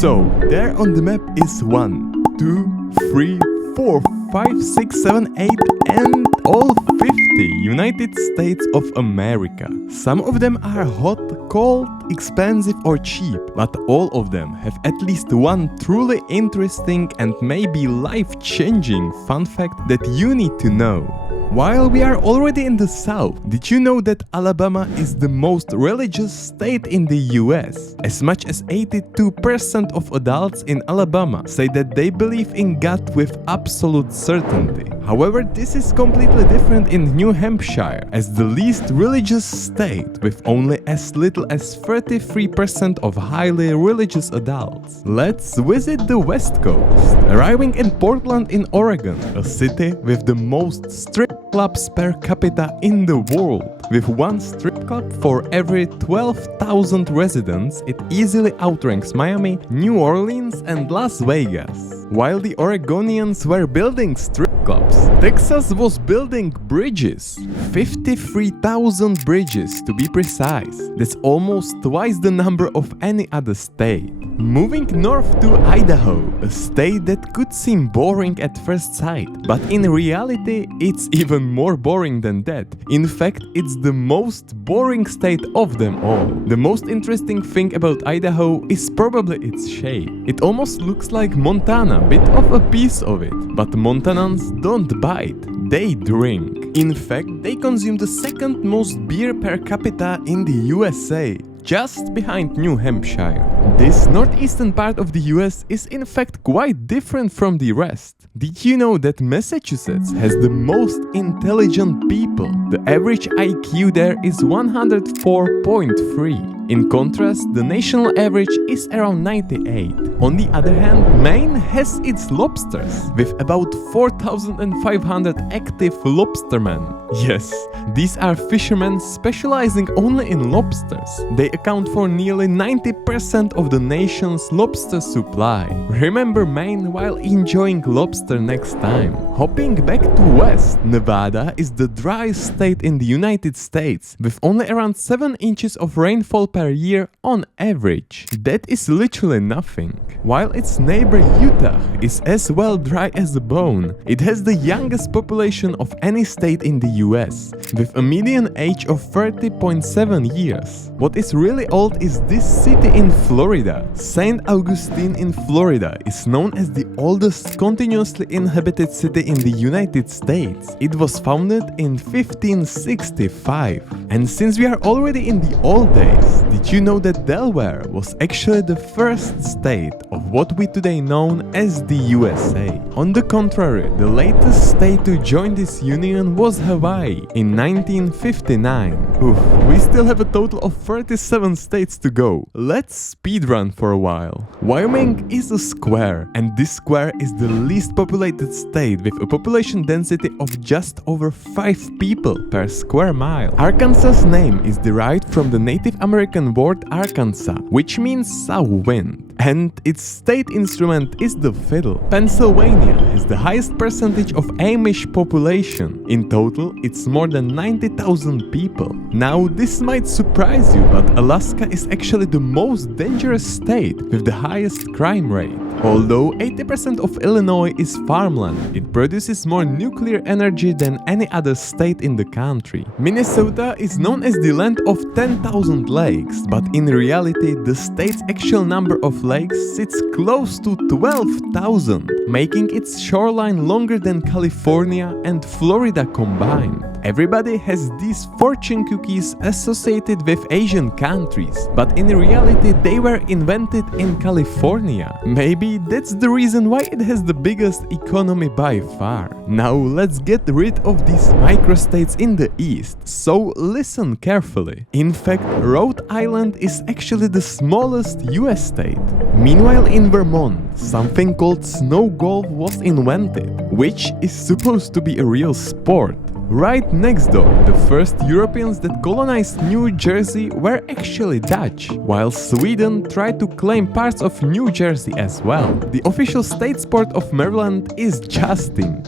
So, there on the map is 1, 2, 3, 4, 5, 6, 7, 8 and all 50 United States of America. Some of them are hot, cold, expensive or cheap, but all of them have at least one truly interesting and maybe life-changing fun fact that you need to know. While we are already in the South, did you know that Alabama is the most religious state in the US? As much as 82% of adults in Alabama say that they believe in God with absolute certainty. However, this is completely different in New Hampshire, as the least religious state with only as little as 33% of highly religious adults. Let's visit the West Coast, arriving in Portland in Oregon, a city with the most strip clubs per capita in the world. With one strip club for every 12,000 residents, it easily outranks Miami, New Orleans and Las Vegas. While the Oregonians were building strip clubs, Texas was building bridges. 53,000 bridges to be precise. That's almost twice the number of any other state. Moving north to Idaho, a state that could seem boring at first sight, but in reality it's even more boring than that. In fact, it's the most boring state of them all. The most interesting thing about Idaho is probably its shape. It almost looks like Montana, bit of a piece of it. But Montanans don't bite, they drink. In fact, they consume the second most beer per capita in the USA, just behind New Hampshire. This northeastern part of the US is in fact quite different from the rest. Did you know that Massachusetts has the most intelligent people? The average IQ there is 104.3. In contrast, the national average is around 98. On the other hand, Maine has its lobsters, with about 4,500 active lobstermen. Yes, these are fishermen specializing only in lobsters. They account for nearly 90% of the nation's lobster supply. Remember Maine while enjoying lobster next time. Hopping back to west, Nevada is the driest state in the United States, with only around 7 inches of rainfall per year on average. That is literally nothing. While its neighbor Utah is as well dry as a bone, it has the youngest population of any state in the US, with a median age of 30.7 years. What is really old is this city in Florida. St. Augustine in Florida is known as the oldest continuously inhabited city in the United States. It was founded in 1565. And since we are already in the old days, did you know that Delaware was actually the first state of what we today know as the USA? On the contrary, the latest state to join this union was Hawaii in 1959. Oof, we still have a total of 37 states to go. Let's speedrun for a while. Wyoming is a square, and this square is the least populated state with a population density of just over 5 people per square mile. Arkansas's name is derived from the Native American word Arkansas, which means south wind, and its state instrument is the fiddle. Pennsylvania has the highest percentage of Amish population. In total, it's more than 90,000 people. Now, this might surprise you, but Alaska is actually the most dangerous state with the highest crime rate. Although 80% of Illinois is farmland, it produces more nuclear energy than any other state in the country. Minnesota is known as the land of 10,000 lakes, but in reality, the state's actual number of lakes sits close to 12,000, making its shoreline longer than California and Florida combined. Everybody has these fortune cookies associated with Asian countries, but in reality they were invented in California. Maybe that's the reason why it has the biggest economy by far. Now let's get rid of these microstates in the east, so listen carefully. In fact, Rhode Island is actually the smallest US state. Meanwhile, in Vermont, something called snow golf was invented, which is supposed to be a real sport. Right next door, the first Europeans that colonized New Jersey were actually Dutch, while Sweden tried to claim parts of New Jersey as well. The official state sport of Maryland is jousting.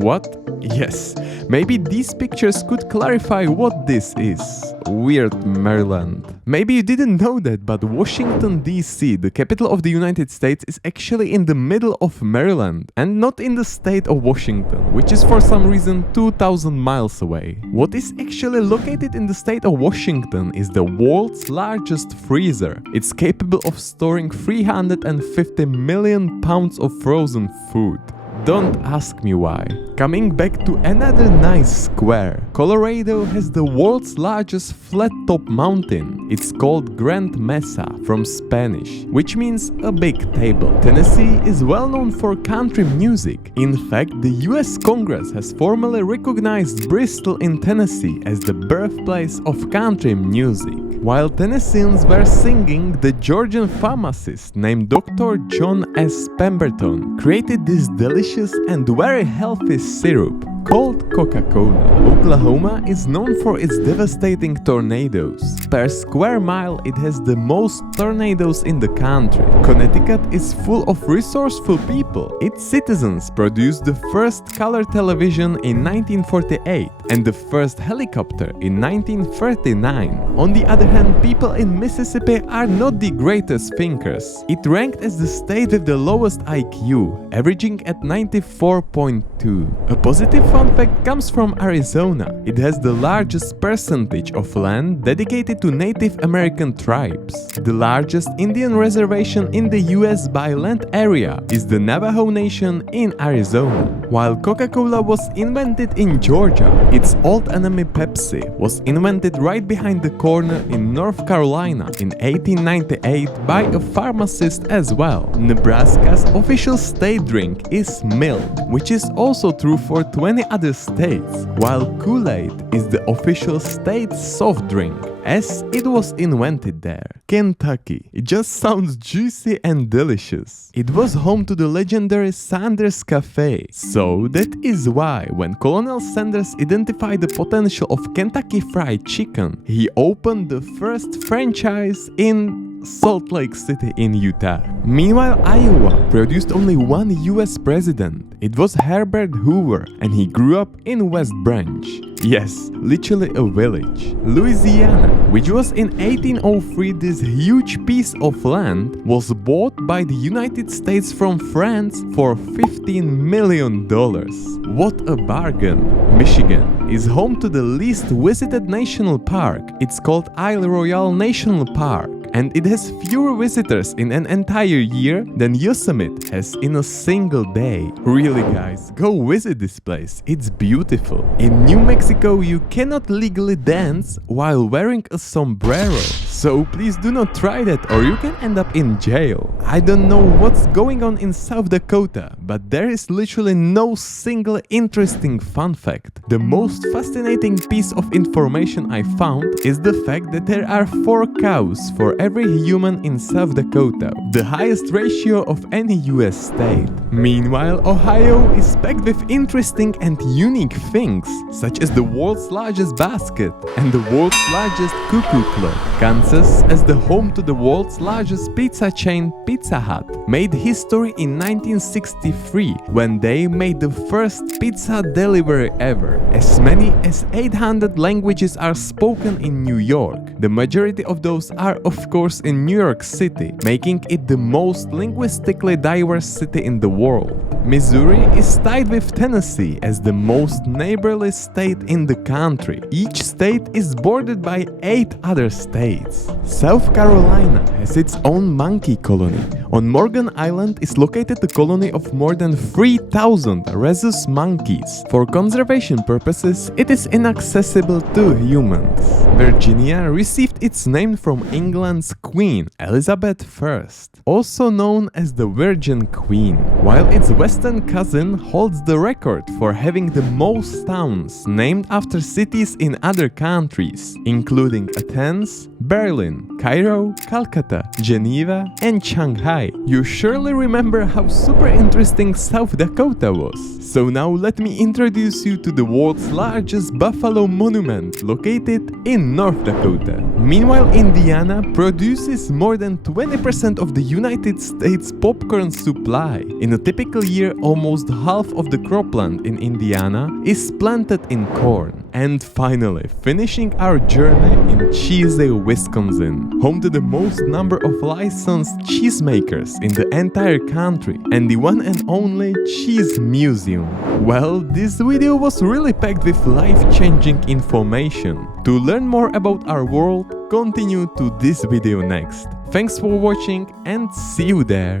What? Yes, maybe these pictures could clarify what this is. Weird Maryland. Maybe you didn't know that, but Washington DC, the capital of the United States, is actually in the middle of Maryland and not in the state of Washington, which is for some reason 2,000 miles away. What is actually located in the state of Washington is the world's largest freezer. It's capable of storing 350 million pounds of frozen food. Don't ask me why. Coming back to another nice square, Colorado has the world's largest flat-top mountain. It's called Grand Mesa from Spanish, which means a big table. Tennessee is well known for country music. In fact, the US Congress has formally recognized Bristol in Tennessee as the birthplace of country music. While Tennesseans were singing, the Georgian pharmacist named Dr. John S. Pemberton created this delicious and very healthy syrup called Coca-Cola. Oklahoma is known for its devastating tornadoes. Per square mile, it has the most tornadoes in the country. Connecticut is full of resourceful people. Its citizens produced the first color television in 1948 and the first helicopter in 1939. On the other hand, people in Mississippi are not the greatest thinkers. It ranked as the state with the lowest IQ, averaging at 94.2. A positive fun fact comes from Arizona. It has the largest percentage of land dedicated to Native American tribes. The largest Indian reservation in the US by land area is the Navajo Nation in Arizona. While Coca-Cola was invented in Georgia, its old enemy Pepsi was invented right behind the corner in North Carolina in 1898 by a pharmacist as well. Nebraska's official state drink is milk, which is also true for 20 other states, while Kool-Aid is the official state soft drink, as it was invented there. Kentucky. It just sounds juicy and delicious. It was home to the legendary Sanders Cafe. So that is why when Colonel Sanders identified the potential of Kentucky Fried Chicken, he opened the first franchise in Salt Lake City in Utah. Meanwhile, Iowa produced only one US president. It was Herbert Hoover, and he grew up in West Branch. Yes, literally a village. Louisiana, which was in 1803 this huge piece of land, was bought by the United States from France for $15 million. What a bargain! Michigan is home to the least visited national park. It's called Isle Royale National Park, and it has fewer visitors in an entire year than Yosemite has in a single day. Really guys, go visit this place, it's beautiful. In New Mexico you cannot legally dance while wearing a sombrero, so please do not try that or you can end up in jail. I don't know what's going on in South Dakota, but there is literally no single interesting fun fact. The most fascinating piece of information I found is the fact that there are 4 cows for every human in South Dakota, the highest ratio of any US state. Meanwhile, Ohio is packed with interesting and unique things, such as the world's largest basket and the world's largest cuckoo clock. Kansas, as the home to the world's largest pizza chain Pizza Hut, made history in 1963 when they made the first pizza delivery ever. As many as 800 languages are spoken in New York. The majority of those are of course in New York City, making it the most linguistically diverse city in the world. Missouri is tied with Tennessee as the most neighborly state in the country. Each state is bordered by 8 other states. South Carolina has its own monkey colony. On Morgan Island is located a colony of more than 3,000 rhesus monkeys. For conservation purposes, it is inaccessible to humans. Virginia received its name from England's Queen Elizabeth I, also known as the Virgin Queen, while its western cousin holds the record for having the most towns named after cities in other countries, including Athens, Berlin, Cairo, Calcutta, Geneva, and Shanghai. You surely remember how super interesting South Dakota was. So now let me introduce you to the world's largest buffalo monument located in North Dakota. Meanwhile, Indiana produces more than 20% of the United States popcorn supply. In a typical year, almost half of the cropland in Indiana is planted in corn. And finally, finishing our journey in Cheesy, Wisconsin, home to the most number of licensed cheesemakers in the entire country and the one and only Cheese Museum. Well, this video was really packed with life-changing information. To learn more about our world, continue to this video next. Thanks for watching and see you there!